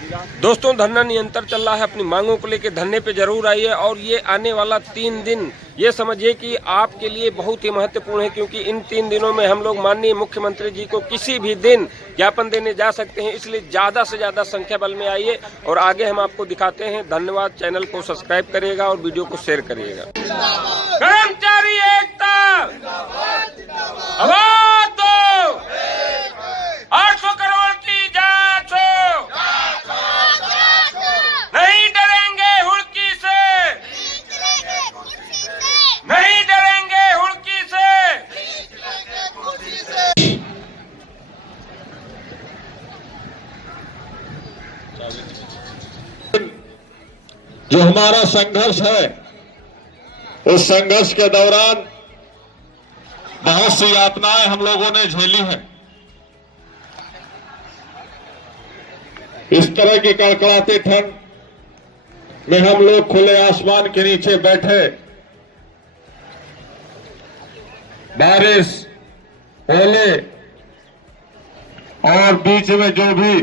दोस्तों, धरना निरंतर चल रहा है। अपनी मांगों को लेकर धरने पे जरूर आइए और ये आने वाला 3 दिन ये समझिए कि आपके लिए बहुत ही महत्वपूर्ण है, क्योंकि इन 3 दिनों में हम लोग माननीय मुख्यमंत्री जी को किसी भी दिन ज्ञापन देने जा सकते हैं। इसलिए ज्यादा से ज्यादा संख्या बल में आइए और आगे हम आपको दिखाते हैं। धन्यवाद। चैनल को सब्सक्राइब करिएगा और वीडियो को शेयर करिएगा। कर्मचारी एकता आवाज दो, 800 करोड़ की जांच हो, नहीं डरेंगे हुड़की से, नहीं डरेंगे हुड़की से। जो हमारा संघर्ष है, उस संघर्ष के दौरान बहुत सी यातनाएं हम लोगों ने झेली हैं। इस तरह की कड़कड़ाती ठंड में हम लोग खुले आसमान के नीचे बैठे, बारिश, ओले और बीच में जो भी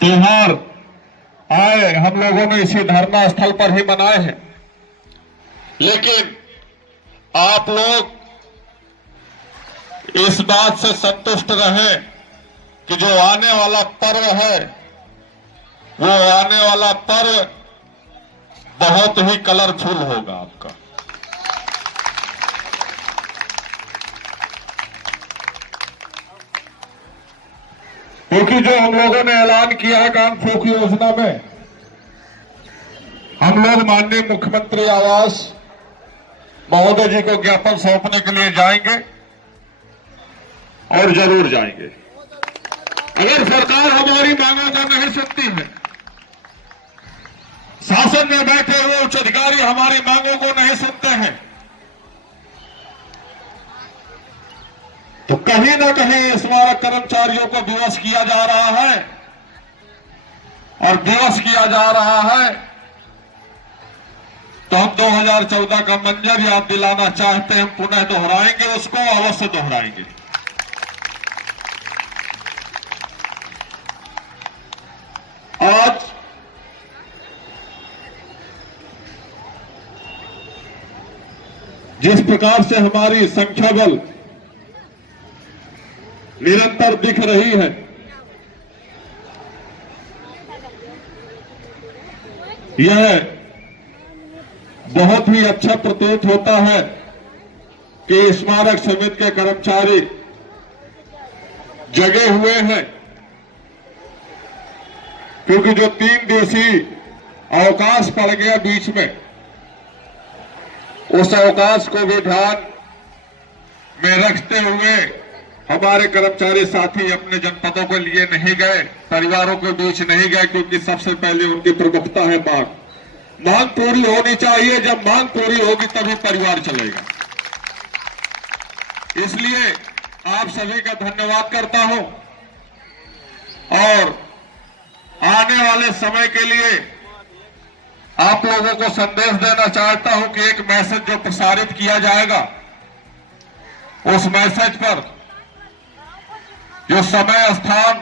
त्योहार आए, हम लोगों ने इसी धरना स्थल पर ही मनाए हैं। लेकिन आप लोग इस बात से संतुष्ट रहे कि जो आने वाला पर्व है, वो आने वाला पर्व बहुत ही कलरफुल होगा आपका। क्योंकि जो हम लोगों ने ऐलान किया है कान फूंक योजना में, हम लोग माननीय मुख्यमंत्री आवास महोदय जी को ज्ञापन सौंपने के लिए जाएंगे और जरूर जाएंगे। अगर सरकार हमारी मांगों को नहीं सुनती है, शासन में बैठे हुए उच्च अधिकारी हमारी मांगों को नहीं सुनते हैं, तो कहीं ना कहीं इस बार कर्मचारियों को विवश किया जा रहा है और विवश किया जा रहा है। तो हम 2014 का मंजर याद दिलाना चाहते हैं, हम पुनः दोहराएंगे, उसको अवश्य दोहराएंगे। आज जिस प्रकार से हमारी संख्या बल निरंतर दिख रही है, यह बहुत ही अच्छा प्रतीत होता है कि स्मारक समिति के कर्मचारी जगे हुए हैं। क्योंकि जो 3 दिवसीय अवकाश पड़ गया बीच में, उस अवकाश को भी ध्यान में रखते हुए हमारे कर्मचारी साथी अपने जनपदों के लिए नहीं गए, परिवारों के बीच नहीं गए, क्योंकि सबसे पहले उनकी प्रमुखता है मांग पूरी होनी चाहिए। जब मांग पूरी होगी तभी परिवार चलेगा। इसलिए आप सभी का धन्यवाद करता हूं और आने वाले समय के लिए आप लोगों को संदेश देना चाहता हूं कि एक मैसेज जो प्रसारित किया जाएगा, उस मैसेज पर जो समय, स्थान,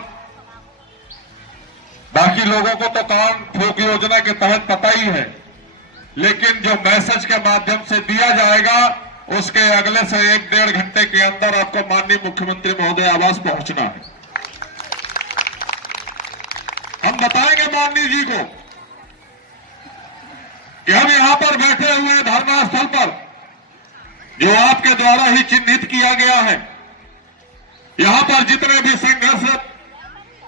बाकी लोगों को तो कान फूंक योजना के तहत पता ही है, लेकिन जो मैसेज के माध्यम से दिया जाएगा, उसके अगले से 1-1.5 घंटे के अंदर आपको माननीय मुख्यमंत्री महोदय आवास पहुंचना है। हम बताएंगे माननीय जी को कि हम यहां पर बैठे हुए धरना स्थल पर, जो आपके द्वारा ही चिन्हित किया गया है, यहां पर जितने भी संघर्ष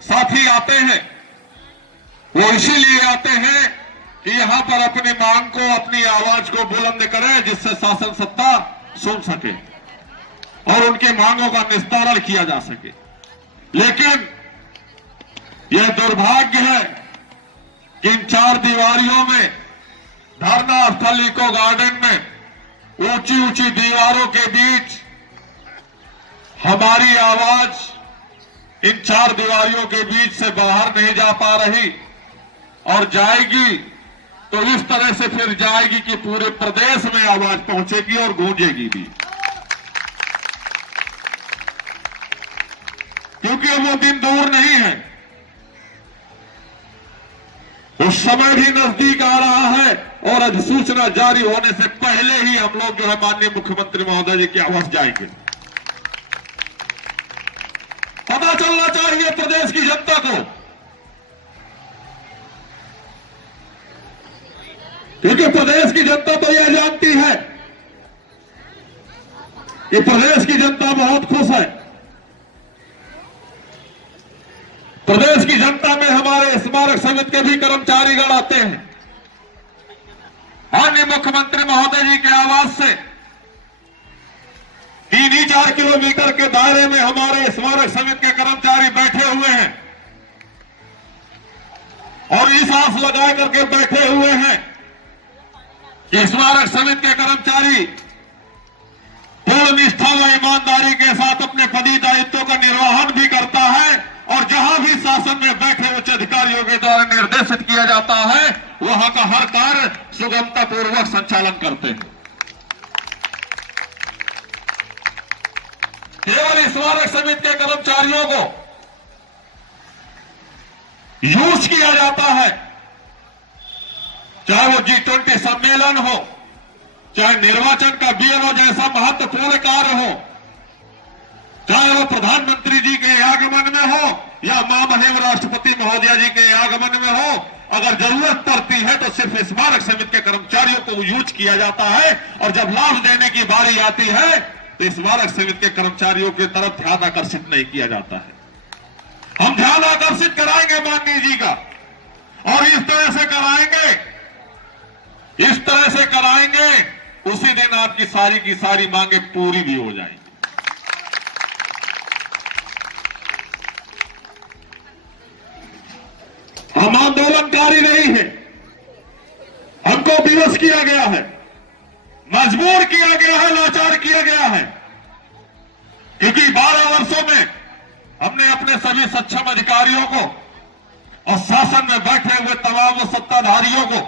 साथी आते हैं, वो इसीलिए आते हैं कि यहां पर अपनी मांग को, अपनी आवाज को बुलंद करें, जिससे शासन सत्ता सुन सके और उनकी मांगों का निस्तारण किया जा सके। लेकिन यह दुर्भाग्य है कि इन 4 दीवारियों में, धरना स्थल इको गार्डन में, ऊंची ऊंची दीवारों के बीच हमारी आवाज इन 4 दीवारियों के बीच से बाहर नहीं जा पा रही, और जाएगी तो इस तरह से फिर जाएगी कि पूरे प्रदेश में आवाज पहुंचेगी और गूंजेगी भी। क्योंकि वो दिन दूर नहीं है, उस समय भी नजदीक आ रहा है और अधिसूचना जारी होने से पहले ही हम लोग जो है माननीय मुख्यमंत्री महोदय जी के आवास जाएंगे। पता चलना चाहिए प्रदेश की जनता को, क्योंकि प्रदेश की जनता तो यह जानती है कि प्रदेश की जनता बहुत खुश है। प्रदेश की जनता में हमारे स्मारक समिति के भी कर्मचारीगण आते हैं। माननीय मुख्यमंत्री महोदय जी के आवास से 3-4 किलोमीटर के दायरे में हमारे स्मारक समिति के कर्मचारी बैठे हुए हैं और इस आस लगा करके बैठे हुए हैं कि स्मारक समिति के कर्मचारी पूर्ण निष्ठा व ईमानदारी के साथ अपने पदी दायित्वों का निर्वहन भी करता है और जहां भी शासन में बैठे उच्च अधिकारियों के द्वारा निर्देशित किया जाता है वहां का हर कार्य सुगमता पूर्वक संचालन करते हैं। केवल स्मारक समिति के कर्मचारियों को यूज किया जाता है, चाहे वो G20 सम्मेलन हो, चाहे निर्वाचन का BLO जैसा महत्वपूर्ण कार्य हो, चाहे वो प्रधानमंत्री जी के आगमन में हो या महामहिम राष्ट्रपति महोदया जी के आगमन में हो, अगर जरूरत पड़ती है तो सिर्फ स्मारक समिति के कर्मचारियों को यूज किया जाता है और जब लाभ देने की बारी आती है तो स्मारक समिति के कर्मचारियों की तरफ ध्यान आकर्षित नहीं किया जाता है। हम ध्यान आकर्षित कराएंगे माननीय जी का और इस तरह से कराएंगे उसी दिन आपकी सारी की सारी मांगे पूरी भी हो जाएंगी। हम आंदोलनकारी नहीं है, हमको विवश किया गया है, मजबूर किया गया है, लाचार किया गया है, क्योंकि 12 वर्षों में हमने अपने सभी सक्षम अधिकारियों को और शासन में बैठे हुए तमाम सत्ताधारियों को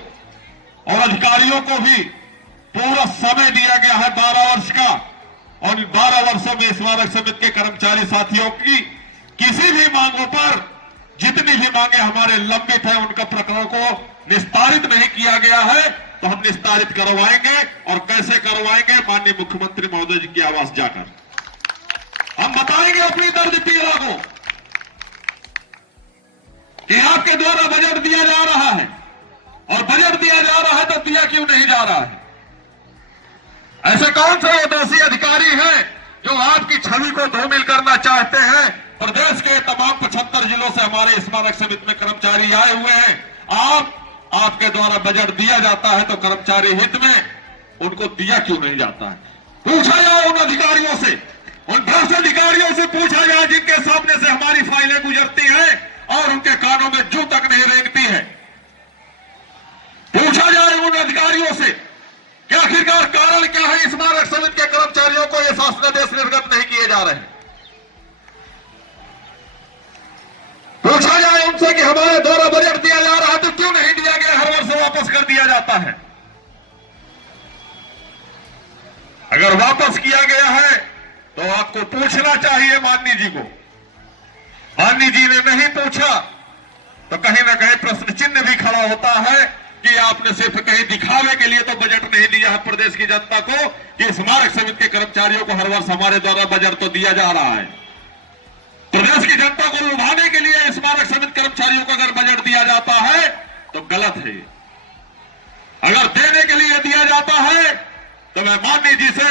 और अधिकारियों को भी पूरा समय दिया गया है 12 वर्ष का, और 12 वर्षों में स्मारक समिति के कर्मचारी साथियों की किसी भी मांगों पर जितनी भी मांगे हमारे लंबित है उनका प्रकरणों को निस्तारित नहीं किया गया है, तो हम निस्तारित करवाएंगे। और कैसे करवाएंगे? माननीय मुख्यमंत्री महोदय जी के आवास जाकर हम बताएंगे अपनी दर्द पीड़ा को कि आपके द्वारा बजट दिया जा रहा है और बजट दिया जा रहा है तो दिया क्यों नहीं जा रहा है? ऐसे कौन से दोषी अधिकारी हैं जो आपकी छवि को धूमिल करना चाहते हैं? प्रदेश के तमाम 75 जिलों से हमारे स्मारक समिति में कर्मचारी आए हुए हैं। आपके द्वारा बजट दिया जाता है तो कर्मचारी हित में उनको दिया क्यों नहीं जाता है? पूछा जाए उन अधिकारियों से, उन भ्रष्ट अधिकारियों से पूछा जाए जिनके सामने से हमारी फाइलें गुजरती हैं और उनके कानों में जू तक नहीं रेंगती है। पूछा जाए उन अधिकारियों से कि आखिरकार कारण क्या है स्मारक समिति के कर्मचारियों को ये शासनादेश निर्गत नहीं किए जा रहे। पूछा जाए उनसे कि हमारे द्वारा बजट दिया जा रहा है तो क्यों नहीं दिया गया, हर वर्ष वापस कर दिया जाता है। अगर वापस किया गया है तो आपको पूछना चाहिए माननीय जी को। माननीय जी ने नहीं पूछा तो कहीं ना कहीं प्रश्न चिन्ह भी खड़ा होता है कि आपने सिर्फ कहीं दिखावे के लिए तो बजट नहीं दिया है प्रदेश की जनता को कि स्मारक समिति के कर्मचारियों को हर वर्ष हमारे द्वारा बजट तो दिया जा रहा है। प्रदेश की जनता को लुभाने के लिए स्मारक समिति कर्मचारियों को अगर बजट दिया जाता है तो गलत है। अगर देने के लिए दिया जाता है तो मैं माननीय जी से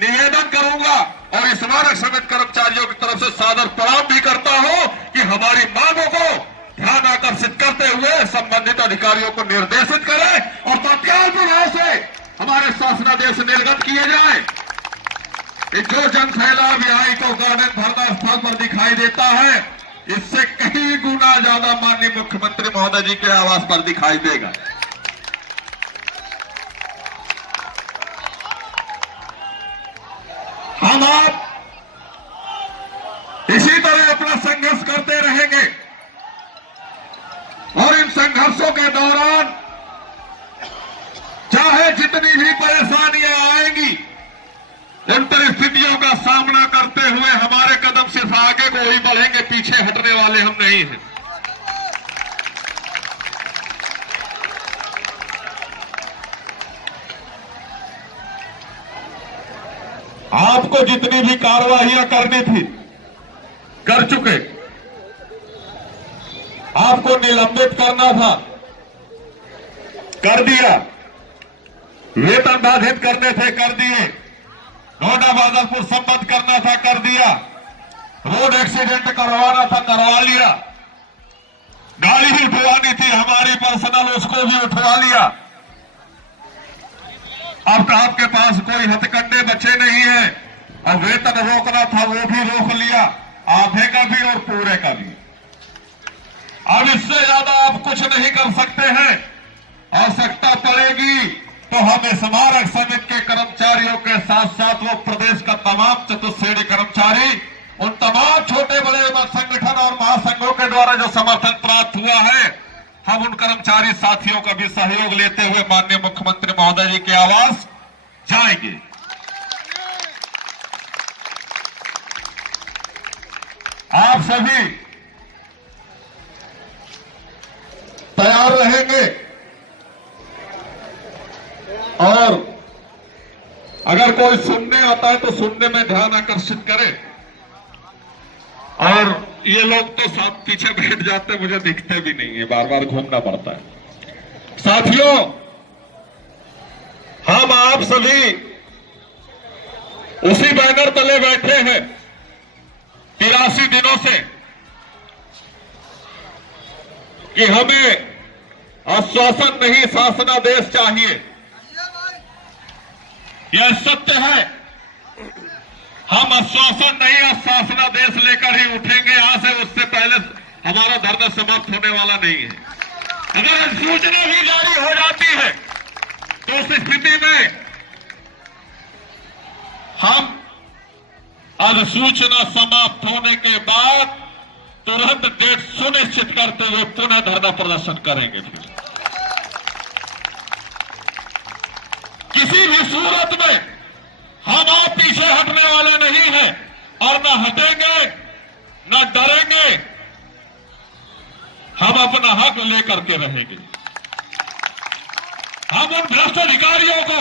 निवेदन करूंगा और स्मारक समिति कर्मचारियों की तरफ से सादर प्रणाम भी करता हूं कि हमारी मांगों को ध्यान आकर्षित करते हुए संबंधित अधिकारियों को निर्देशित करें और तत्काल प्रभाव से हमारे शासनादेश निर्गत किए जाए। जो जन सैलाब यहाँ इको गार्डन धरना स्थल पर दिखाई देता है इससे कहीं गुना ज्यादा माननीय मुख्यमंत्री महोदय जी के आवास पर दिखाई देगा। हम आप इसी तरह अपना संघर्ष करते रहेंगे और इन संघर्षों के दौरान चाहे जितनी भी परेशानियां आएंगी उन परिस्थितियों का सामना करते हुए हमारे कदम सिर्फ आगे को ही बढ़ेंगे, पीछे पीछे हटने वाले हम नहीं हैं। आपको जितनी भी कार्रवाइयां करनी थी कर चुके, आपको निलंबित करना था कर दिया, वेतन बाधित करने थे कर दिए, नोएडा बादलपुर संबद्ध करना था कर दिया, रोड एक्सीडेंट करवाना था करवा लिया, गाड़ी भी उठवानी थी हमारी पर्सनल उसको भी उठवा लिया। अब तो आपके पास कोई हथकंडे बचे नहीं है, और वेतन रोकना था वो भी रोक लिया, आधे का भी और पूरे का भी। अब इससे ज्यादा आप कुछ नहीं कर सकते हैं। आवश्यकता पड़ेगी तो हम स्मारक समिति के कर्मचारियों के साथ साथ वो प्रदेश का तमाम चतुश्रेणी कर्मचारी, उन तमाम छोटे बड़े संगठन और महासंघों के द्वारा जो समर्थन प्राप्त हुआ है, हम उन कर्मचारी साथियों का भी सहयोग लेते हुए माननीय मुख्यमंत्री महोदय जी के आवास जाएंगे। आप सभी तैयार रहेंगे और अगर कोई सुनने आता है तो सुनने में ध्यान आकर्षित करे। और ये लोग तो सब पीछे बैठ जाते, मुझे दिखते भी नहीं है, बार बार घूमना पड़ता है। साथियों, हम आप सभी उसी बैनर तले बैठे हैं 83 दिनों से कि हमें आश्वासन नहीं शासनादेश चाहिए। यह सत्य है, हम आश्वासन नहीं और शासनादेश लेकर ही उठेंगे यहां से। उससे पहले हमारा धरना समाप्त होने वाला नहीं है। अगर अधिसूचना भी जारी हो जाती है तो उस स्थिति में हम अधिसूचना समाप्त होने के बाद तुरंत डेट सुनिश्चित करते हुए पुनः धरना प्रदर्शन करेंगे। फिर किसी भी सूरत में हम आप पीछे हटने वाले नहीं हैं और न हटेंगे न डरेंगे। हम अपना हक लेकर के रहेंगे। हम उन भ्रष्ट अधिकारियों को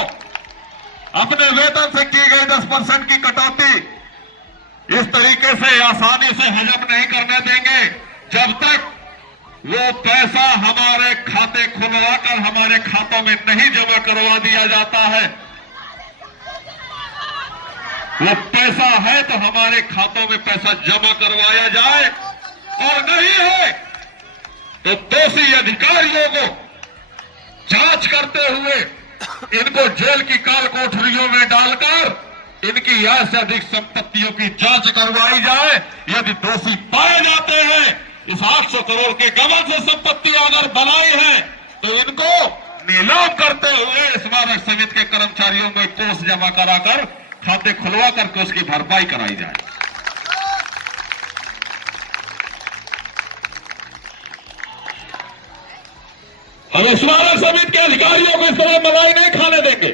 अपने वेतन से की गई 10% की कटौती इस तरीके से आसानी से हजम नहीं करने देंगे जब तक वो पैसा हमारे खाते खुलवाकर हमारे खातों में नहीं जमा करवा दिया जाता है। वो पैसा है तो हमारे खातों में पैसा जमा करवाया जाए, और नहीं है तो दोषी अधिकारियों को जांच करते हुए इनको जेल की काल कोठरियों में डालकर इनकी आय से अधिक संपत्तियों की जांच करवाई जाए। यदि दोषी पाए जाते हैं, इस 800 करोड़ के गबन से संपत्ति अगर बनाई है, तो इनको नीलाम करते हुए स्मारक समिति के कर्मचारियों में कोष जमा कराकर खाते खुलवा करके उसकी भरपाई कराई जाए। हम स्मारक समिति के अधिकारियों को इस तरह मलाई नहीं खाने देंगे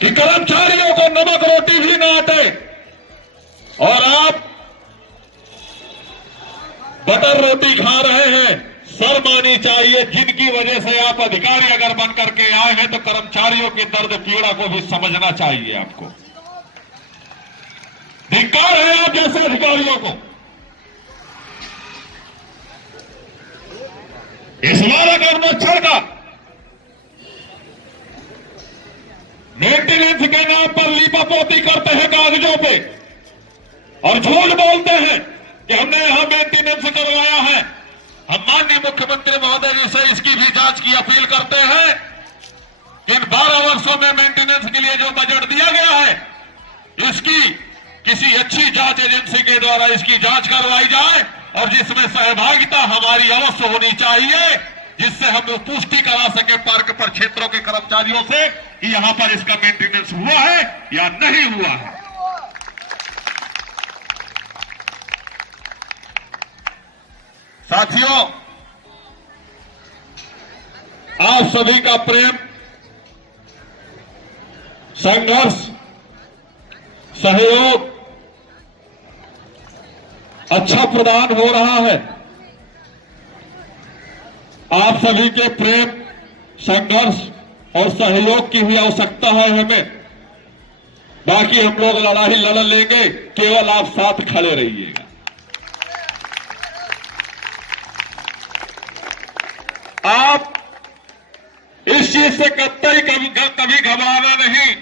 कि कर्मचारियों को नमक रोटी भी ना आटे और आप बटर रोटी खा रहे हैं। शर्म आनी चाहिए। जिनकी वजह से आप अधिकारी अगर बन करके आए हैं तो कर्मचारियों की दर्द पीड़ा को भी समझना चाहिए। आपको धिक्कार है आप जैसे अधिकारियों को। स्मारक अवरक्षण का मेंटेनेंस के नाम पर लीपापोती करते हैं कागजों पे और झूठ बोलते हैं कि हमने यहां मेंटेनेंस करवाया है। हम माननीय मुख्यमंत्री महोदय जी से इसकी भी जांच की अपील करते हैं। इन 12 वर्षों में मेंटेनेंस के लिए जो बजट दिया गया है, इसकी किसी अच्छी जांच एजेंसी के द्वारा इसकी जांच करवाई जाए और जिसमें सहभागिता हमारी अवश्य होनी चाहिए, जिससे हम पुष्टि करा सके पार्क पर क्षेत्रों के कर्मचारियों से कि यहां पर इसका मेंटेनेंस हुआ है या नहीं हुआ है। साथियों, आप सभी का प्रेम, सहयोग अच्छा प्रदान हो रहा है। आप सभी के प्रेम, संघर्ष और सहयोग की भी आवश्यकता है हमें। बाकी हम लोग लड़ाई लड़ लेंगे, केवल आप साथ खड़े रहिएगा। आप इस चीज से कतई कभी घबराना नहीं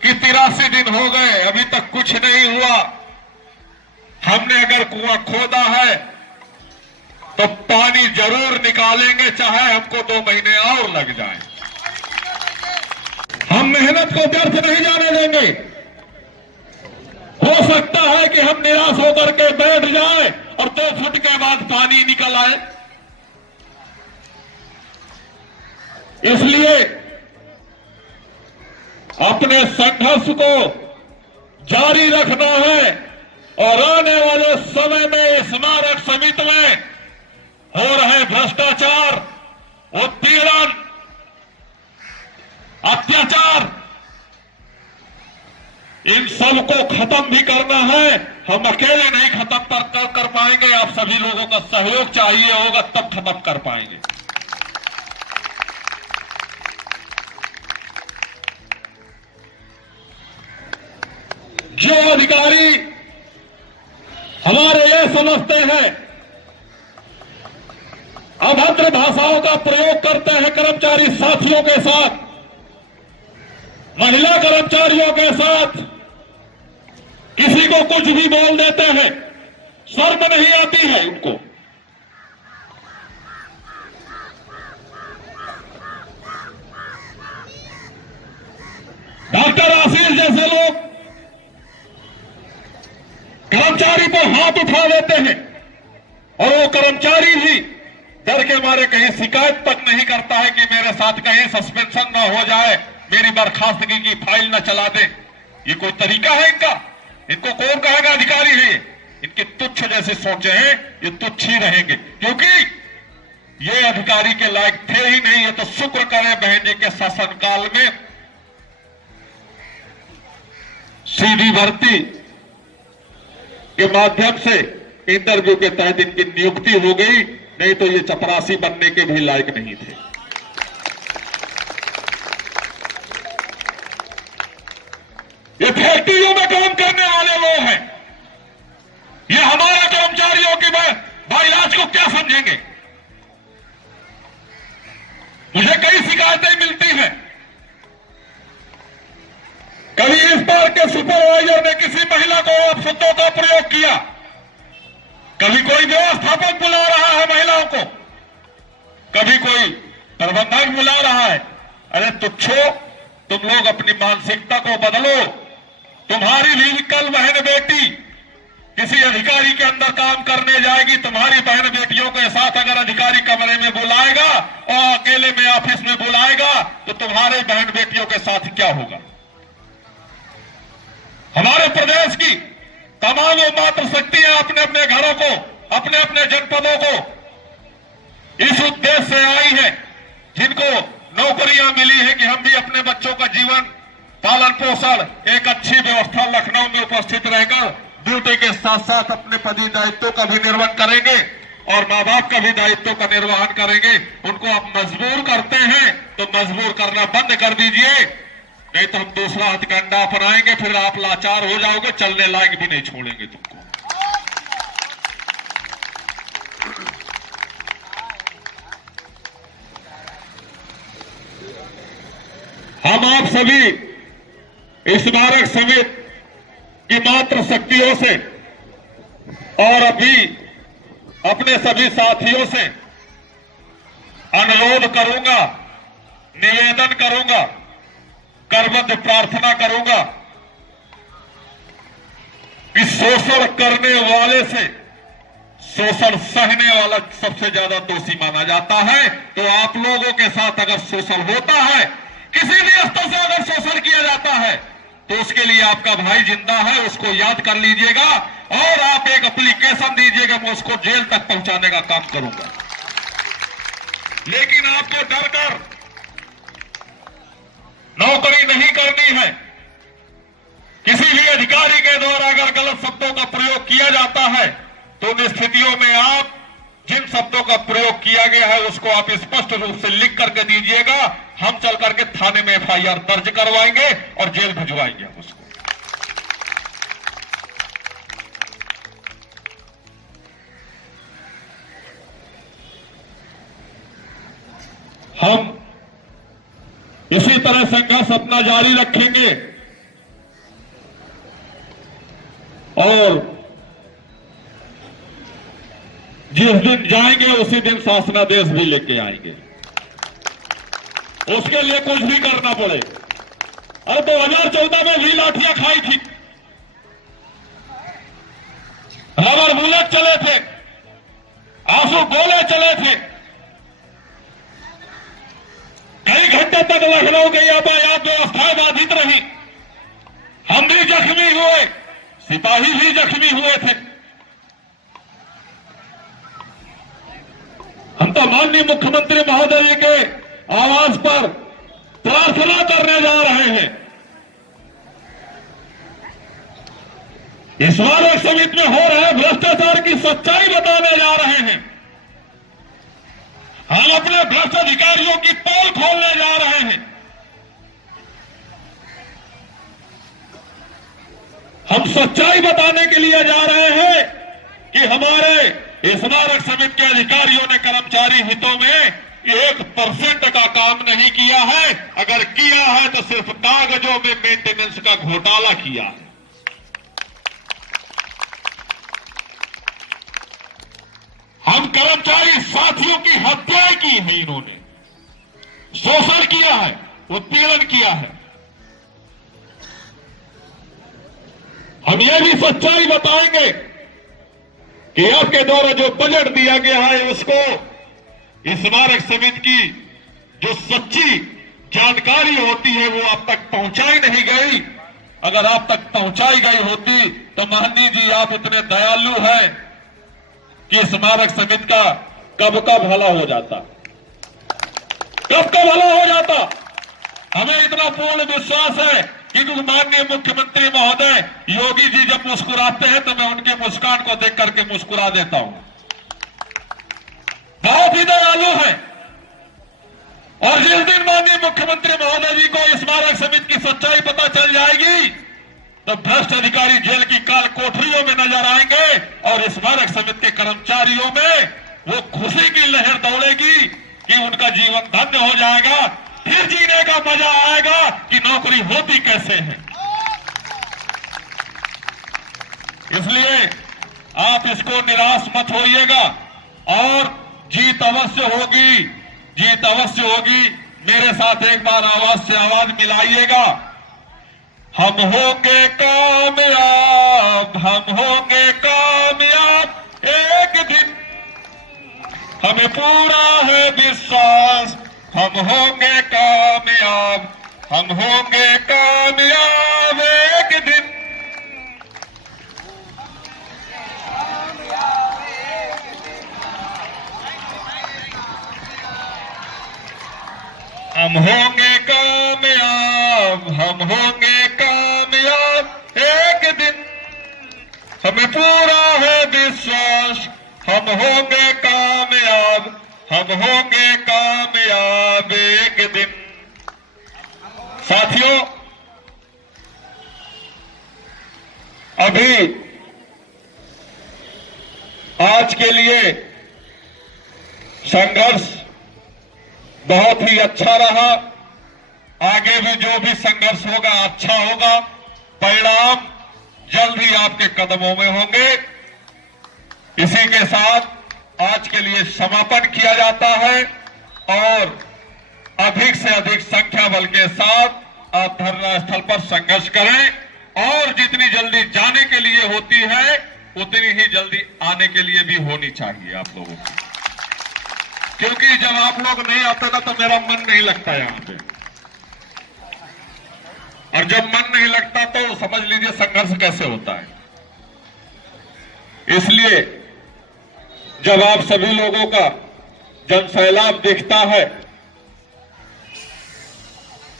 कि 83 दिन हो गए अभी तक कुछ नहीं हुआ। हमने अगर कुआं खोदा है तो पानी जरूर निकालेंगे, चाहे हमको 2 महीने और लग जाए। हम मेहनत को व्यर्थ नहीं जाने देंगे। हो सकता है कि हम निराश होकर के बैठ जाए और 2 फुट के बाद पानी निकल आए। इसलिए अपने संघर्ष को जारी रखना है और आने वाले समय में स्मारक समिति में हो रहे भ्रष्टाचार, उत्पीड़न, अत्याचार, इन सब को खत्म भी करना है। हम अकेले नहीं खत्म कर पाएंगे, आप सभी लोगों का सहयोग चाहिए होगा, तब खत्म कर पाएंगे। जो अधिकारी हमारे ये समझते हैं, अभद्र भाषाओं का प्रयोग करते हैं कर्मचारी साथियों के साथ, महिला कर्मचारियों के साथ, किसी को कुछ भी बोल देते हैं, शर्म नहीं आती है उनको। डॉक्टर आशीष जैसे लोग कर्मचारी पर हाथ उठा देते हैं और वो कर्मचारी भी डर के मारे कहीं शिकायत तक नहीं करता है कि मेरे साथ कहीं सस्पेंशन ना हो जाए, मेरी बर्खास्तगी की फाइल न चला दे। ये कोई तरीका है इनका? इनको कौन कहेगा अधिकारी है? इनकी तुच्छ जैसी सोचे हैं, ये तुच्छ ही रहेंगे, क्योंकि ये अधिकारी के लायक थे ही नहीं। ये तो शुक्र करें बहन जी के शासनकाल में सीधी भर्ती के माध्यम से इंटरव्यू के तहत इनकी नियुक्ति हो गई, नहीं तो ये चपरासी बनने के भी लायक नहीं थे। ये फैक्ट्रियों में काम करने वाले लोग हैं। ये हमारे कर्मचारियों की बाइलाज को क्या समझेंगे? मुझे कई शिकायतें मिलती हैं। कभी इस बार के सुपरवाइजर ने किसी महिला को अपशब्दों का प्रयोग किया, कभी कोई व्यवस्थापक बुला रहा है महिलाओं को, कभी कोई प्रबंधक बुला रहा है। अरे तुच्छो, तुम लोग अपनी मानसिकता को बदलो। तुम्हारी भी कल बहन बेटी किसी अधिकारी के अंदर काम करने जाएगी, तुम्हारी बहन बेटियों के साथ अगर अधिकारी कमरे में बुलाएगा और अकेले में ऑफिस में बुलाएगा तो तुम्हारे बहन बेटियों के साथ क्या होगा? हमारे प्रदेश की तमाम मात्र शक्तियां अपने अपने घरों को, अपने अपने जनपदों को इस उद्देश्य से आई है, जिनको नौकरियां मिली है कि हम भी अपने बच्चों का जीवन पालन पोषण एक अच्छी व्यवस्था लखनऊ में उपस्थित रहकर ड्यूटी के साथ साथ अपने पदी दायित्वों का भी निर्वहन करेंगे और माँ बाप का भी दायित्व का निर्वहन करेंगे। उनको आप मजबूर करते हैं तो मजबूर करना बंद कर दीजिए, नहीं तो हम दूसरा हथकंडा अपनाएंगे, फिर आप लाचार हो जाओगे, चलने लायक भी नहीं छोड़ेंगे तुमको। हम आप सभी स्मारक समिति की मात्र शक्तियों से और अभी अपने सभी साथियों से अनुरोध करूंगा, निवेदन करूंगा, करबद्ध प्रार्थना करूंगा कि शोषण करने वाले से शोषण सहने वाला सबसे ज्यादा दोषी माना जाता है। तो आप लोगों के साथ अगर शोषण होता है, किसी भी स्तर से अगर शोषण किया जाता है, तो उसके लिए आपका भाई जिंदा है, उसको याद कर लीजिएगा और आप एक एप्लीकेशन दीजिएगा, मैं उसको जेल तक पहुंचाने का काम करूंगा। लेकिन आपको डर कर नौकरी नहीं करनी है, किसी भी अधिकारी के द्वारा अगर गलत शब्दों का प्रयोग किया जाता है तो उन स्थितियों में आप जिन शब्दों का प्रयोग किया गया है उसको आप स्पष्ट रूप से लिख करके दीजिएगा। हम चल करके थाने में एफआईआर दर्ज करवाएंगे और जेल भिजवाएंगे उसको। हम इसी तरह संघर्ष अपना जारी रखेंगे और जिस दिन जाएंगे उसी दिन शासनादेश भी लेके आएंगे। उसके लिए कुछ भी करना पड़े। अरे 2014 में भी लाठियां खाई थी, रबर बुलेट चले थे, आंसू गोले चले थे, कई घंटे तक लखनऊ की यातायात व्यवस्थाएं बाधित रही। हम भी जख्मी हुए, सिपाही भी जख्मी हुए थे। हम तो माननीय मुख्यमंत्री महोदय जी के आवास पर प्रार्थना करने जा रहे हैं। इस वार्ड समिति में हो रहे भ्रष्टाचार की सच्चाई बताने जा रहे हैं। हम अपने भ्रष्ट अधिकारियों की पोल खोलने जा रहे हैं। हम सच्चाई बताने के लिए जा रहे हैं कि हमारे स्मारक समिति के अधिकारियों ने कर्मचारी हितों में 1% का काम नहीं किया है। अगर किया है तो सिर्फ कागजों में मेंटेनेंस का घोटाला किया है। हम कर्मचारी साथियों की हत्याएं की है, इन्होंने शोषण किया है, उत्पीड़न किया है। हम ये भी सच्चाई बताएंगे कि आपके द्वारा जो बजट दिया गया है उसको स्मारक समिति की जो सच्ची जानकारी होती है वो आप तक पहुंचाई नहीं गई। अगर आप तक पहुंचाई गई होती तो माननीय जी आप इतने दयालु हैं कि स्मारक समिति का कब का भला हो जाता, कब का भला हो जाता। हमें इतना पूर्ण विश्वास है कि माननीय मुख्यमंत्री महोदय योगी जी जब मुस्कुराते हैं तो मैं उनके मुस्कान को देख करके मुस्कुरा देता हूं। बहुत ही दयालु है। और जिस दिन माननीय मुख्यमंत्री महोदय जी को स्मारक समिति की सच्चाई पता चल जाएगी तो भ्रष्ट अधिकारी जेल की काल कोठरियों में नजर आएंगे और स्मारक समिति के कर्मचारियों में वो खुशी की लहर दौड़ेगी कि उनका जीवन धन्य हो जाएगा। फिर जीने का मजा आएगा कि नौकरी होती कैसे है। इसलिए आप इसको निराश मत होइएगा और जीत अवश्य होगी, जीत अवश्य होगी। मेरे साथ एक बार आवाज से आवाज मिलाइएगा। हम होंगे कामयाब, हम होंगे कामयाब एक दिन, हमें पूरा है विश्वास। हम होंगे कामयाब, हम होंगे कामयाब एक दिन। हम होंगे कामयाब, हम होंगे कामयाब एक दिन, हमें पूरा है विश्वास। हम होंगे कामयाब, हम होंगे कामयाब एक दिन। साथियों, अभी आज के लिए संघर्ष बहुत ही अच्छा रहा। आगे भी जो भी संघर्ष होगा अच्छा होगा। परिणाम जल्द ही आपके कदमों में होंगे। इसी के साथ आज के लिए समापन किया जाता है और अधिक से अधिक संख्या बल के साथ आप धरना स्थल पर संघर्ष करें और जितनी जल्दी जाने के लिए होती है उतनी ही जल्दी आने के लिए भी होनी चाहिए आप लोगों की। क्योंकि जब आप लोग नहीं आते ना तो मेरा मन नहीं लगता यहां पे, और जब मन नहीं लगता तो समझ लीजिए संघर्ष कैसे होता है। इसलिए जब आप सभी लोगों का जनसैलाब दिखता है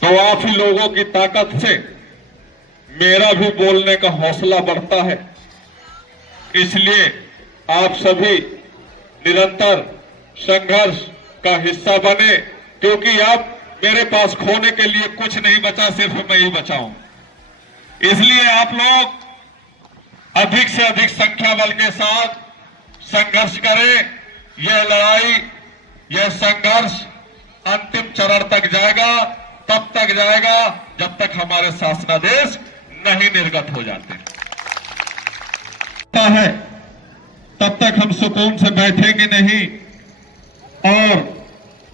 तो आप ही लोगों की ताकत से मेरा भी बोलने का हौसला बढ़ता है। इसलिए आप सभी निरंतर संघर्ष का हिस्सा बने, क्योंकि अब मेरे पास खोने के लिए कुछ नहीं बचा, सिर्फ मैं ही बचा हूं। इसलिए आप लोग अधिक से अधिक संख्या बल के साथ संघर्ष करें। यह लड़ाई, यह संघर्ष अंतिम चरण तक जाएगा, तब तक जाएगा जब तक हमारे शासनादेश नहीं निर्गत हो जाते है, तब तक हम सुकून से बैठेंगे नहीं। और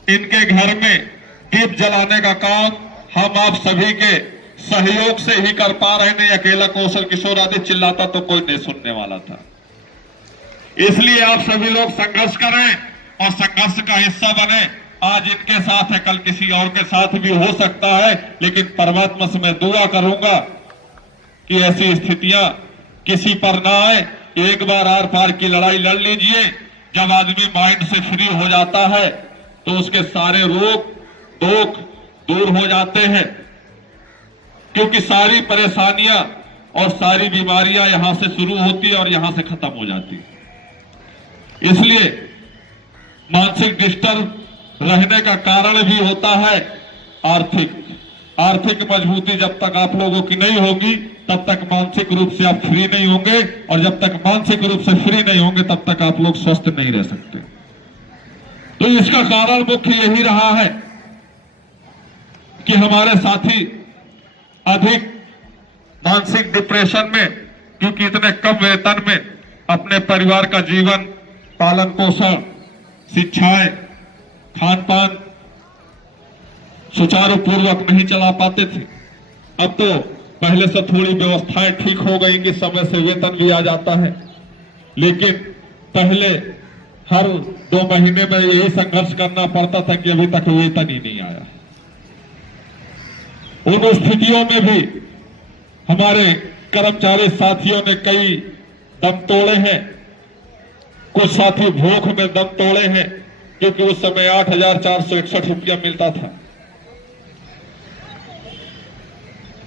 इनके घर में दीप जलाने का काम हम आप सभी के सहयोग से ही कर पा रहे। नहीं अकेला कौशल किशोर आदि चिल्लाता तो कोई नहीं सुनने वाला था। इसलिए आप सभी लोग संघर्ष करें और संघर्ष का हिस्सा बने। आज इनके साथ है, कल किसी और के साथ भी हो सकता है, लेकिन परमात्मा से मैं दुआ करूंगा कि ऐसी स्थितियां किसी पर ना आए। एक बार आर पार की लड़ाई लड़ लीजिए। जब आदमी माइंड से फ्री हो जाता है तो उसके सारे रोग दुख दूर हो जाते हैं, क्योंकि सारी परेशानियां और सारी बीमारियां यहां से शुरू होती है और यहां से खत्म हो जाती है। इसलिए मानसिक डिस्टर्ब रहने का कारण भी होता है आर्थिक मजबूती। जब तक आप लोगों की नहीं होगी तब तक मानसिक रूप से आप फ्री नहीं होंगे, और जब तक मानसिक रूप से फ्री नहीं होंगे तब तक आप लोग स्वस्थ नहीं रह सकते। तो इसका कारण मुख्य यही रहा है कि हमारे साथी अधिक मानसिक डिप्रेशन में, क्योंकि इतने कम वेतन में अपने परिवार का जीवन पालन पोषण, शिक्षाएं, खान पान सुचारू पूर्वक नहीं चला पाते थे। अब तो पहले से थोड़ी व्यवस्थाएं ठीक हो गई कि समय से वेतन भी आ जाता है, लेकिन पहले हर 2 महीने में यही संघर्ष करना पड़ता था कि अभी तक वेतन ही नहीं आया। उन स्थितियों में भी हमारे कर्मचारी साथियों ने कई दम तोड़े हैं। कुछ साथी भूख में दम तोड़े हैं, क्योंकि उस समय 8,461 रुपया मिलता था।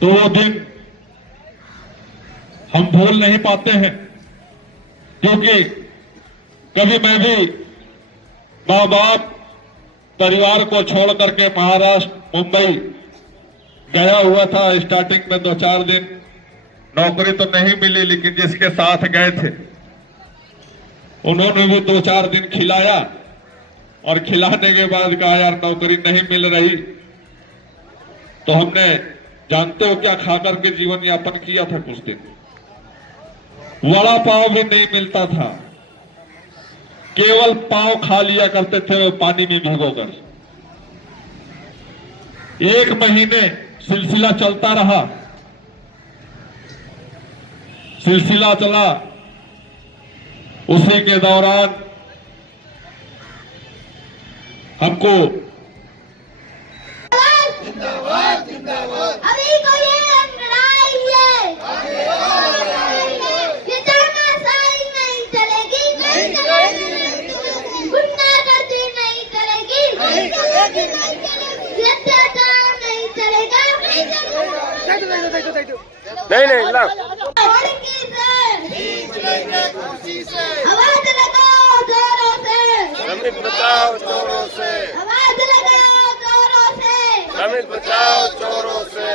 तो वो दिन हम भूल नहीं पाते हैं, क्योंकि कभी मैं भी मां बाप परिवार को छोड़ करके महाराष्ट्र मुंबई गया हुआ था। स्टार्टिंग में 2-4 दिन नौकरी तो नहीं मिली, लेकिन जिसके साथ गए थे उन्होंने भी 2-4 दिन खिलाया, और खिलाने के बाद कहा यार नौकरी नहीं मिल रही। तो हमने जानते हो क्या खा करके जीवन यापन किया था। कुछ दिन वड़ा पाव भी नहीं मिलता था, केवल पाव खा लिया करते थे वो पानी में भिगोकर। 1 महीने सिलसिला चलता रहा, सिलसिला चला। उसी के दौरान हमको अभी को ये लड़ाई है, ये तानाशाही नहीं चलेगी, गुंडागर्दी नहीं चलेगी, अत्याचार नहीं चलेगा। नहीं ला आवाज लगाओ जोरों से, श्रमिक बचाओ चोरों से, आवाज लगाओ जोरों से, श्रमिक बचाओ चोरों से।